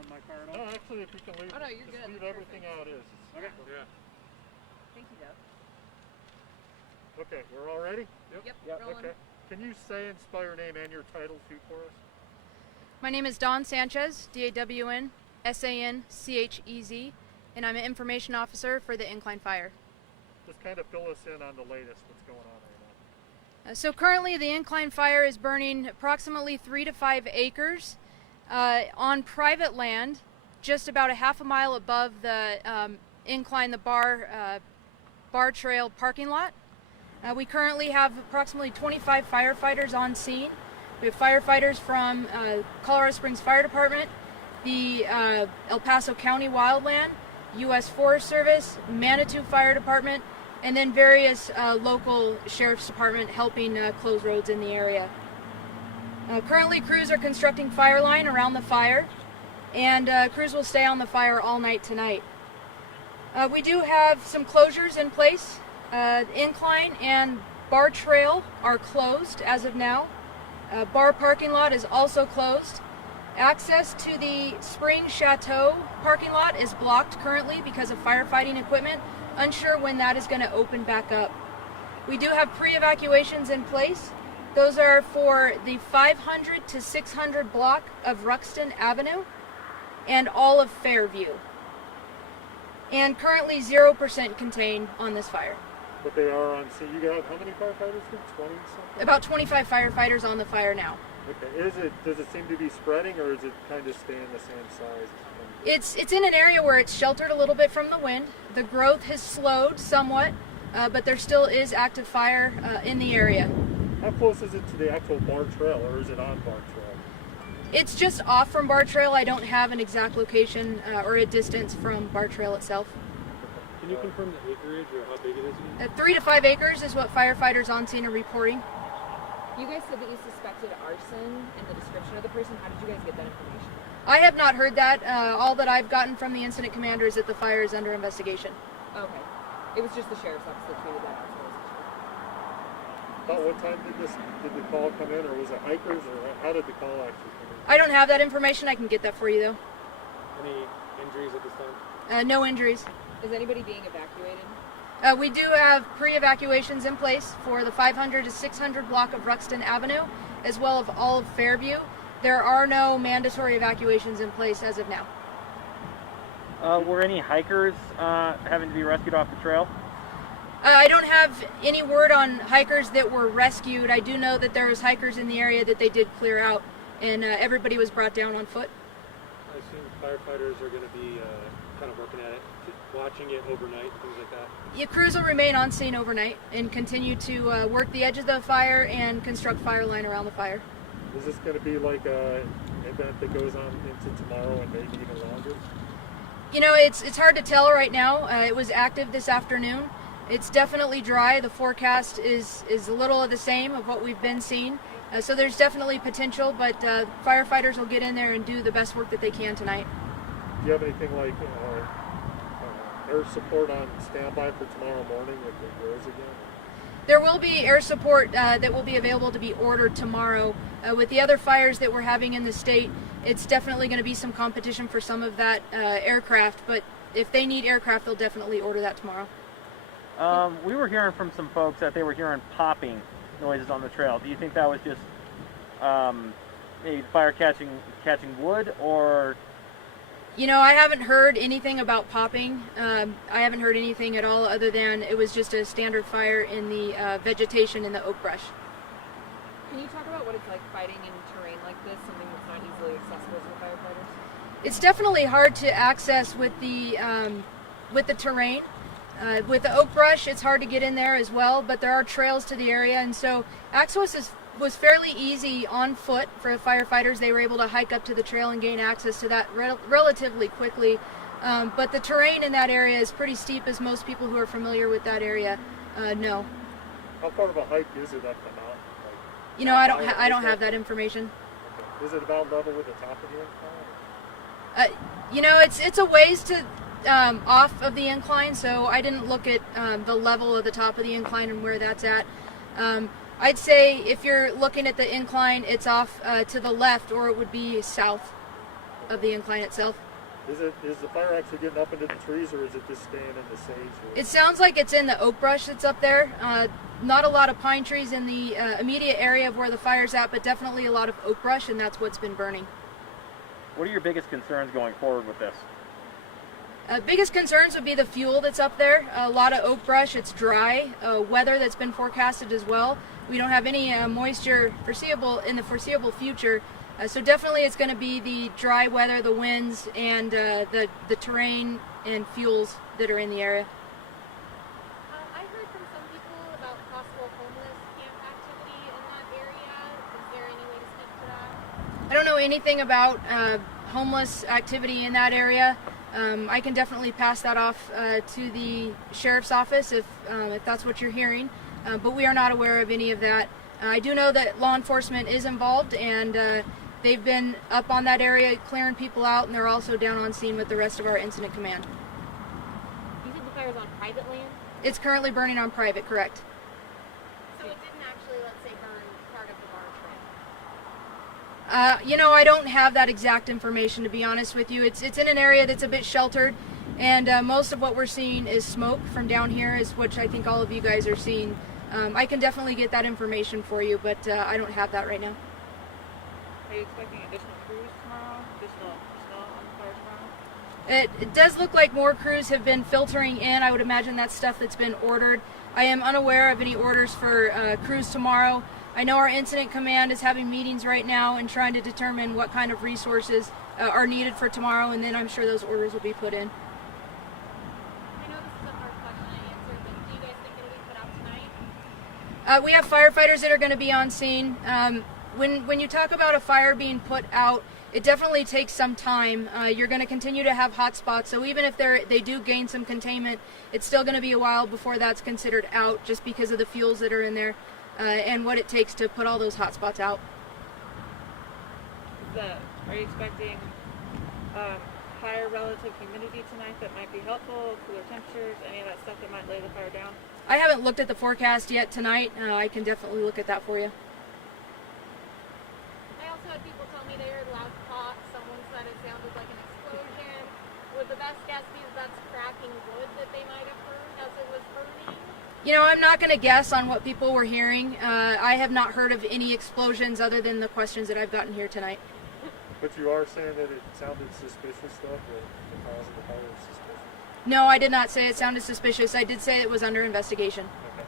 on my car at all? No, actually, if you can leave, Oh, no, you're just good. leave That's everything perfect. how it is. Okay. Yeah. Thank you, Doug. Okay, we're all ready? Yep. Rolling. Okay. Can you say and spell your name and your title too for us? My name is Dawn Sanchez, D-A-W-N-S-A-N-C-H-E-Z, and I'm an information officer for the Incline Fire. Just kind of fill us in on the latest, what's going on right now. So currently the Incline Fire is burning approximately 3 to 5 acres on private land, just about a half a mile above the Incline, the Barr Trail parking lot. We currently have approximately 25 firefighters on scene. We have firefighters from Colorado Springs Fire Department, the El Paso County Wildland, U.S. Forest Service, Manitou Fire Department, and then various local sheriff's department helping close roads in the area. Currently, crews are constructing fire line around the fire, and crews will stay on the fire all night tonight. We do have some closures in place. Incline and Barr Trail are closed as of now. Barr parking lot is also closed. Access to the Spring Chateau parking lot is blocked currently because of firefighting equipment. Unsure when that is going to open back up. We do have pre-evacuations in place. Those are for the 500 to 600 block of Ruxton Avenue and all of Fairview. And currently 0% contained on this fire. But they are on scene. You got how many firefighters? 20 something? About 25 firefighters on the fire now. Okay. Does it seem to be spreading, or is it kind of staying the same size? It's in an area where it's sheltered a little bit from the wind. The growth has slowed somewhat, but there still is active fire in the area. How close is it to the actual Barr Trail, or is it on Barr Trail? It's just off from Barr Trail. I don't have an exact location or a distance from Barr Trail itself. Can you confirm the acreage or how big it is again? 3 to 5 acres is what firefighters on scene are reporting. You guys said that you suspected arson in the description of the person. How did you guys get that information? I have not heard that. All that I've gotten from the incident commander is that the fire is under investigation. Okay. It was just the sheriff's office that tweeted that out. About what time did the call come in, or was it hikers, or how did the call actually come in? I don't have that information. I can get that for you though. Any injuries at this time? No injuries. Is anybody being evacuated? We do have pre-evacuations in place for the 500 to 600 block of Ruxton Avenue, as well as all of Fairview. There are no mandatory evacuations in place as of now. Were any hikers having to be rescued off the trail? I don't have any word on hikers that were rescued. I do know that there was hikers in the area that they did clear out, and everybody was brought down on foot. I assume firefighters are going to be kind of working at it, watching it overnight, things like that. Yeah, crews will remain on scene overnight and continue to work the edges of the fire and construct fire line around the fire. Is this going to be like an event that goes on into tomorrow and maybe even longer? You know, it's hard to tell right now. It was active this afternoon. It's definitely dry. The forecast is a little of the same of what we've been seeing. So there's definitely potential, but firefighters will get in there and do the best work that they can tonight. Do you have anything like air support on standby for tomorrow morning if it grows again? There will be air support that will be available to be ordered tomorrow. With the other fires that we're having in the state, it's definitely going to be some competition for some of that aircraft, but if they need aircraft, they'll definitely order that tomorrow. We were hearing from some folks that they were hearing popping noises on the trail. Do you think that was just maybe fire catching wood, or? You know, I haven't heard anything about popping. I haven't heard anything at all other than it was just a standard fire in the vegetation in the oak brush. Can you talk about what it's like fighting in terrain like this, something that's not easily accessible to the firefighters? It's definitely hard to access with the terrain. With the oak brush, it's hard to get in there as well, but there are trails to the area, and so access was fairly easy on foot for firefighters. They were able to hike up to the trail and gain access to that relatively quickly. But the terrain in that area is pretty steep, as most people who are familiar with that area know. How far of a hike is it up the mountain? You know, I don't have that information. Okay. Is it about level with the top of the incline? You know, it's a ways to off of the incline, so I didn't look at the level of the top of the incline and where that's at. I'd say if you're looking at the incline, it's off to the left, or it would be south. of the incline itself. Is the fire actually getting up into the trees, or is it just staying in the sage? It sounds like it's in the oak brush that's up there. Not a lot of pine trees in the immediate area of where the fire's at, but definitely a lot of oak brush, and that's what's been burning. What are your biggest concerns going forward with this? Biggest concerns would be the fuel that's up there. A lot of oak brush, it's dry. Weather that's been forecasted as well. We don't have any moisture in the foreseeable future. So definitely it's going to be the dry weather, the winds, and the terrain and fuels that are in the area. I heard from some people about possible homeless camp activity in that area. Is there any way to speak to that? I don't know anything about homeless activity in that area. I can definitely pass that off to the sheriff's office if that's what you're hearing, but we are not aware of any of that. I do know that law enforcement is involved, and they've been up on that area clearing people out, and they're also down on scene with the rest of our incident command. You said the fire's on private land? It's currently burning on private, correct? So it didn't actually, let's say, burn part of the Barr Trail? I don't have that exact information, to be honest with you. It's in an area that's a bit sheltered, and most of what we're seeing is smoke from down here, which I think all of you guys are seeing. I can definitely get that information for you, but I don't have that right now. Are you expecting additional crews tomorrow? Additional snow on the fire tomorrow? It does look like more crews have been filtering in. I would imagine that's stuff that's been ordered. I am unaware of any orders for crews tomorrow. I know our incident command is having meetings right now and trying to determine what kind of resources are needed for tomorrow, and then I'm sure those orders will be put in. I know this is a hard question to answer, but do you guys think it'll be put out tonight? We have firefighters that are going to be on scene. When you talk about a fire being put out, it definitely takes some time. You're going to continue to have hot spots, so even if they do gain some containment, it's still going to be a while before that's considered out, just because of the fuels that are in there and what it takes to put all those hot spots out. Are you expecting higher relative humidity tonight that might be helpful, cooler temperatures, any of that stuff that might lay the fire down? I haven't looked at the forecast yet tonight. I can definitely look at that for you. I also had people tell me they heard loud pops. Someone said it sounded like an explosion. Would the best guess be that that's cracking wood that they might have heard as it was burning? I'm not going to guess on what people were hearing. I have not heard of any explosions other than the questions that I've gotten here tonight. But you are saying that it sounded suspicious stuff, that the cause of the fire was suspicious? No, I did not say it sounded suspicious. I did say it was under investigation. Okay.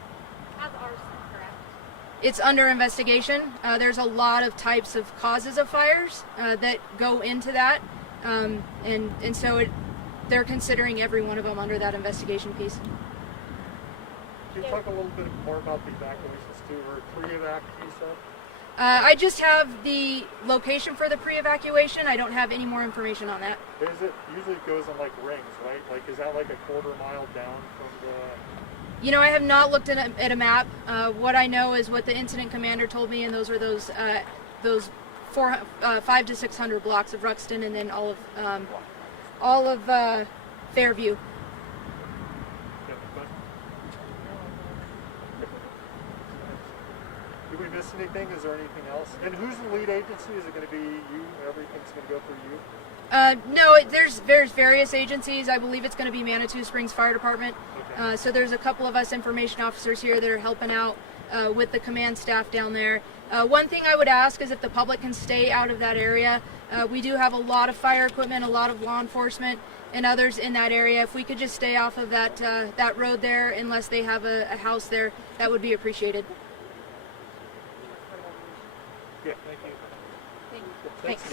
As arson, correct? It's under investigation. There's a lot of types of causes of fires that go into that, and so they're considering every one of them under that investigation piece. Can you talk a little bit more about the evacuations too, or pre-evac stuff? I just have the location for the pre-evacuation. I don't have any more information on that. Is it usually goes in like rings, right? Like, is that like a quarter mile down from the? I have not looked at a map. What I know is what the incident commander told me, and those are those 500 to 600 blocks of Ruxton, and then all of Fairview. Did we miss anything? Is there anything else? And who's the lead agency? Is it going to be you? Everything's going to go through you? No, there's various agencies. I believe it's going to be Manitou Springs Fire Department. Okay. So there's a couple of us information officers here that are helping out with the command staff down there. One thing I would ask is if the public can stay out of that area. We do have a lot of fire equipment, a lot of law enforcement, and others in that area. If we could just stay off of that road there, unless they have a house there, that would be appreciated. Yeah, thank you. Thanks.